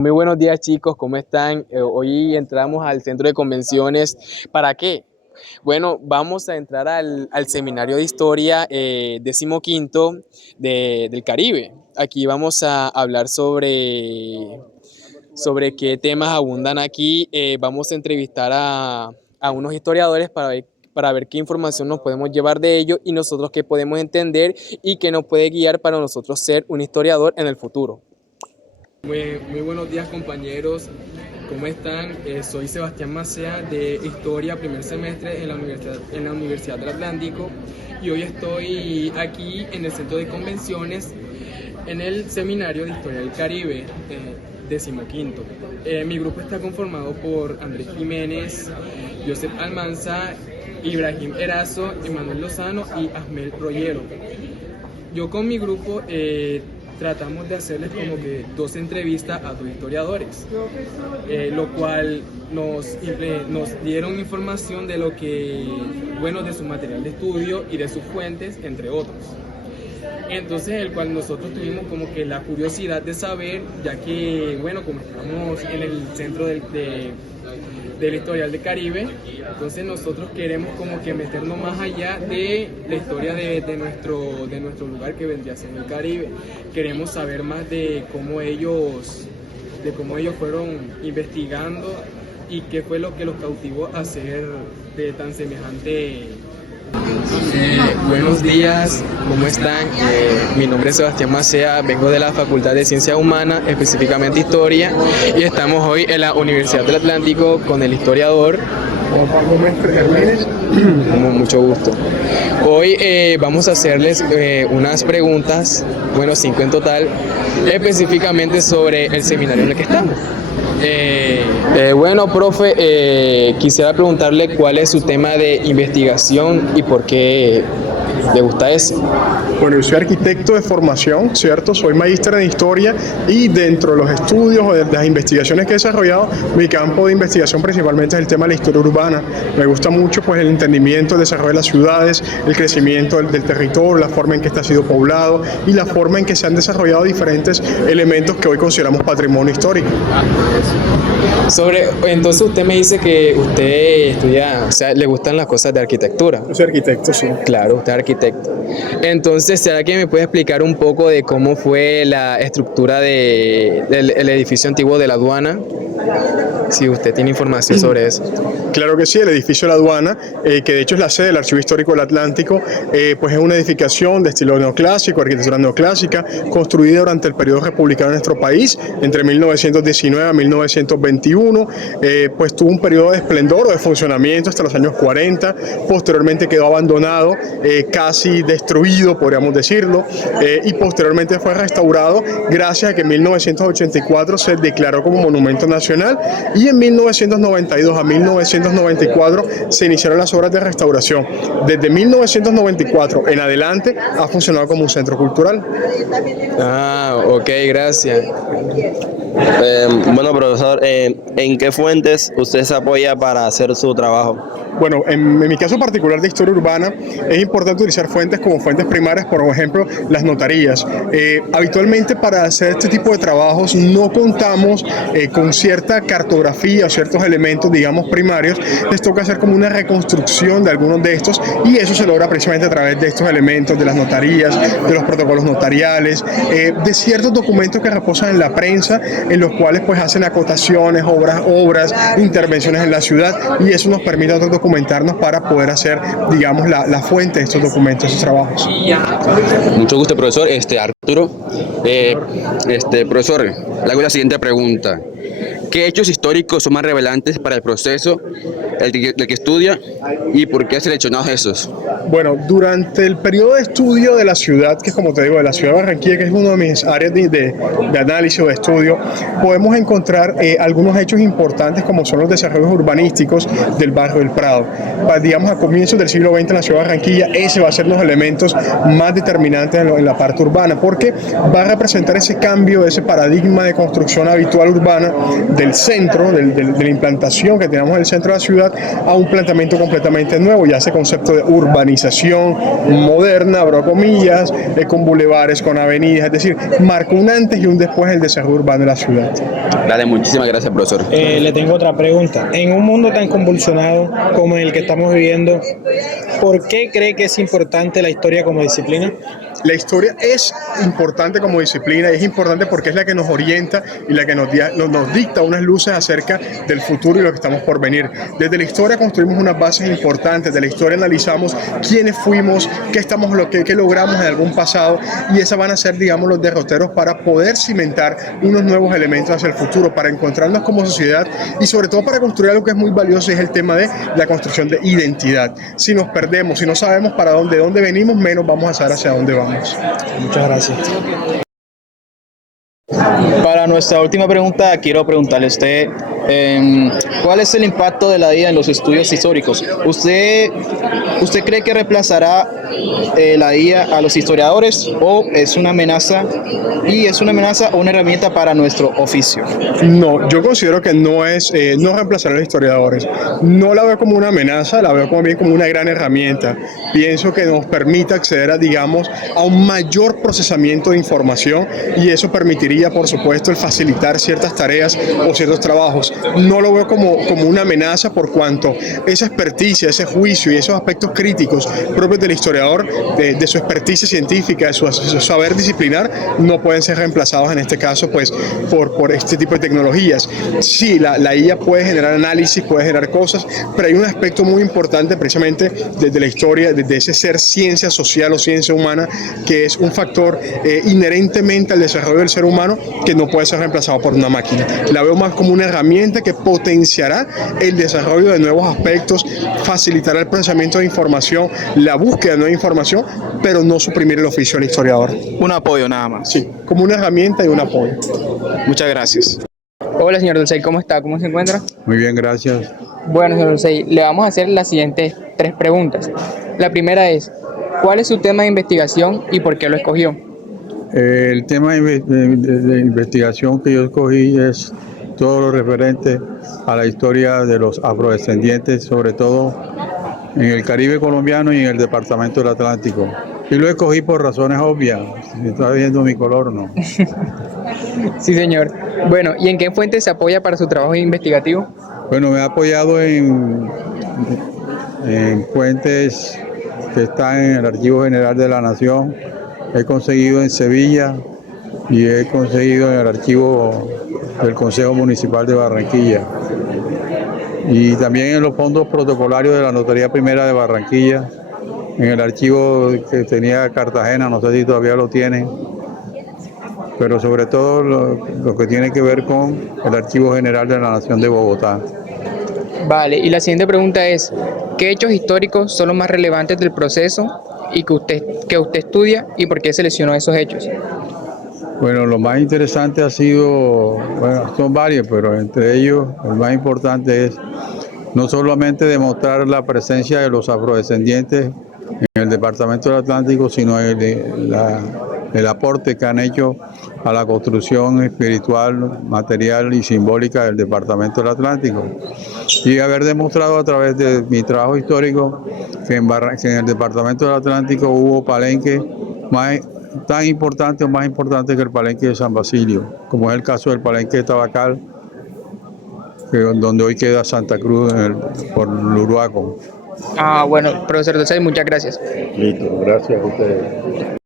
Muy buenos días chicos, ¿cómo están? Hoy entramos al centro de convenciones. ¿Para qué? Bueno, vamos a entrar al seminario de historia 15º del Caribe. Aquí vamos a hablar sobre qué temas abundan aquí. Vamos a entrevistar a unos historiadores para ver qué información nos podemos llevar de ellos y nosotros qué podemos entender y qué nos puede guiar para nosotros ser un historiador en el futuro. Muy buenos días compañeros, ¿cómo están? Soy Sebastián Macea de Historia, primer semestre en la Universidad del Atlántico y hoy estoy aquí en el centro de convenciones en el seminario de Historia del Caribe, 15º. Mi grupo está conformado por Andrés Jiménez, Joseph Almanza, Ibrahim Erazo, Emanuel Lozano y Asmel Rollero. Yo con mi grupo tratamos de hacerles como que dos entrevistas a dos historiadores, lo cual nos dieron información de lo que, bueno, de su material de estudio y de sus fuentes, entre otros. Entonces, el cual nosotros tuvimos como que la curiosidad de saber, ya que, bueno, como estamos en el centro del historial del Caribe, entonces nosotros queremos como que meternos más allá de la historia de nuestro lugar que vendría siendo el Caribe. Queremos saber más de cómo ellos fueron investigando y qué fue lo que los cautivó a hacer de tan semejante. Buenos días, ¿cómo están? Mi nombre es Sebastián Macea, vengo de la Facultad de Ciencias Humanas, específicamente Historia, y estamos hoy en la Universidad del Atlántico con el historiador Juan Pablo Mestre Hermínez. Con mucho gusto. Hoy vamos a hacerles unas preguntas, bueno, 5 en total, específicamente sobre el seminario en el que estamos. Bueno, profe, quisiera preguntarle cuál es su tema de investigación y por qué le gusta ese. Bueno, yo soy arquitecto de formación, ¿cierto? Soy magíster en historia y dentro de los estudios o de las investigaciones que he desarrollado, mi campo de investigación principalmente es el tema de la historia urbana. Me gusta mucho pues el entendimiento, el desarrollo de las ciudades, el crecimiento del territorio, la forma en que este ha sido poblado y la forma en que se han desarrollado diferentes elementos que hoy consideramos patrimonio histórico. Entonces usted me dice que usted estudia, o sea, le gustan las cosas de arquitectura. Yo soy arquitecto, sí. Claro, usted es arquitecto. Entonces, ¿será que me puede explicar un poco de cómo fue la estructura del edificio antiguo de la aduana? Si usted tiene información sobre eso. Claro que sí, el edificio de la aduana, que de hecho es la sede del Archivo Histórico del Atlántico, pues es una edificación de estilo neoclásico, arquitectura neoclásica, construida durante el periodo republicano en nuestro país, entre 1919 a 1921, pues tuvo un periodo de esplendor o de funcionamiento hasta los años 40, posteriormente quedó abandonado, casi destruido, podríamos decirlo, y posteriormente fue restaurado gracias a que en 1984 se declaró como monumento nacional y en 1992 a 1994 se iniciaron las obras de restauración. Desde 1994 en adelante ha funcionado como un centro cultural. Ah, ok, gracias. Bueno, profesor, ¿en qué fuentes usted se apoya para hacer su trabajo? Bueno, en mi caso particular de historia urbana es importante utilizar fuentes como fuentes primarias, por ejemplo, las notarías. Habitualmente para hacer este tipo de trabajos no contamos con cierta cartografía o ciertos elementos, digamos, primarios. Les toca hacer como una reconstrucción de algunos de estos y eso se logra precisamente a través de estos elementos, de las notarías, de los protocolos notariales, de ciertos documentos que reposan en la prensa, en los cuales pues hacen acotaciones, obras, intervenciones en la ciudad y eso nos permite a nosotros documentarnos para poder hacer, digamos, la fuente de estos documentos, estos trabajos. Mucho gusto, profesor. Arturo. Profesor, le hago la siguiente pregunta. ¿Qué hechos históricos son más relevantes para el proceso del que estudia y por qué ha seleccionado esos? Bueno, durante el periodo de estudio de la ciudad, que es como te digo, de la ciudad de Barranquilla, que es una de mis áreas de análisis o de estudio, podemos encontrar algunos hechos importantes como son los desarrollos urbanísticos del barrio del Prado. Digamos, a comienzos del siglo XX en la ciudad de Barranquilla, ese va a ser los elementos más determinantes en la parte urbana, porque va a representar ese cambio, ese paradigma de construcción habitual urbana del centro, de la implantación que tenemos en el centro de la ciudad, a un planteamiento completamente nuevo, ya ese concepto de urbanización moderna, abro comillas, con bulevares, con avenidas, es decir, marca un antes y un después del desarrollo urbano de la ciudad. Dale, muchísimas gracias, profesor. Le tengo otra pregunta. En un mundo tan convulsionado como el que estamos viviendo, ¿por qué cree que es importante la historia como disciplina? La historia es importante como disciplina y es importante porque es la que nos orienta y la que nos dicta unas luces acerca del futuro y lo que estamos por venir. Desde la historia construimos unas bases importantes, de la historia analizamos quiénes fuimos, qué logramos en algún pasado y esas van a ser, digamos, los derroteros para poder cimentar unos nuevos elementos hacia el futuro, para encontrarnos como sociedad y sobre todo para construir algo que es muy valioso y es el tema de la construcción de identidad. Si nos perdemos, si no sabemos para dónde venimos, menos vamos a saber hacia dónde vamos. Muchas gracias. Para nuestra última pregunta, quiero preguntarle a usted, ¿cuál es el impacto de la IA en los estudios históricos? ¿Usted cree que reemplazará la IA a los historiadores o es una amenaza o una herramienta para nuestro oficio? No, yo considero que no reemplazar a los historiadores. No la veo como una amenaza, la veo como bien como una gran herramienta. Pienso que nos permite acceder a un mayor procesamiento de información y eso permitiría, por supuesto, el facilitar ciertas tareas o ciertos trabajos. No lo veo como una amenaza por cuanto esa experticia, ese juicio y esos aspectos críticos propios del historiador, de su experticia científica, de su saber disciplinar, no pueden ser reemplazados en este caso pues por este tipo de tecnologías. Sí, la IA puede generar análisis, puede generar cosas, pero hay un aspecto muy importante precisamente desde la historia, desde ese ser ciencia social o ciencia humana, que es un factor inherentemente al desarrollo del ser humano que no puede ser reemplazado por una máquina. La veo más como una herramienta que potenciará el desarrollo de nuevos aspectos, facilitará el procesamiento de información, la búsqueda de nueva información, pero no suprimir el oficio del historiador. Un apoyo nada más. Sí, como una herramienta y un apoyo. Muchas gracias. Hola, señor Dulcey, ¿cómo está? ¿Cómo se encuentra? Muy bien, gracias. Bueno, señor Dulcey, le vamos a hacer las siguientes 3 preguntas. La primera es, ¿cuál es su tema de investigación y por qué lo escogió? El tema de investigación que yo escogí es todo lo referente a la historia de los afrodescendientes, sobre todo en el Caribe colombiano y en el departamento del Atlántico. Y lo escogí por razones obvias. Si está viendo mi color, no. Sí, señor. Bueno, ¿y en qué fuentes se apoya para su trabajo investigativo? Bueno, me he apoyado en fuentes que están en el Archivo General de la Nación. He conseguido en Sevilla y he conseguido en el archivo del Consejo Municipal de Barranquilla. Y también en los fondos protocolarios de la Notaría Primera de Barranquilla, en el archivo que tenía Cartagena, no sé si todavía lo tienen, pero sobre todo lo que tiene que ver con el Archivo General de la Nación de Bogotá. Vale, y la siguiente pregunta es, ¿qué hechos históricos son los más relevantes del proceso y que usted estudia y por qué seleccionó esos hechos? Bueno, lo más interesante ha sido, bueno, son varios, pero entre ellos el más importante es no solamente demostrar la presencia de los afrodescendientes en el departamento del Atlántico, sino el aporte que han hecho a la construcción espiritual, material y simbólica del departamento del Atlántico. Y haber demostrado a través de mi trabajo histórico que en el departamento del Atlántico hubo palenques tan importantes o más importantes que el palenque de San Basilio, como es el caso del palenque de Tabacal, donde hoy queda Santa Cruz por Luruaco. Bueno, profesor Dulcey, muchas gracias. Listo, gracias a ustedes.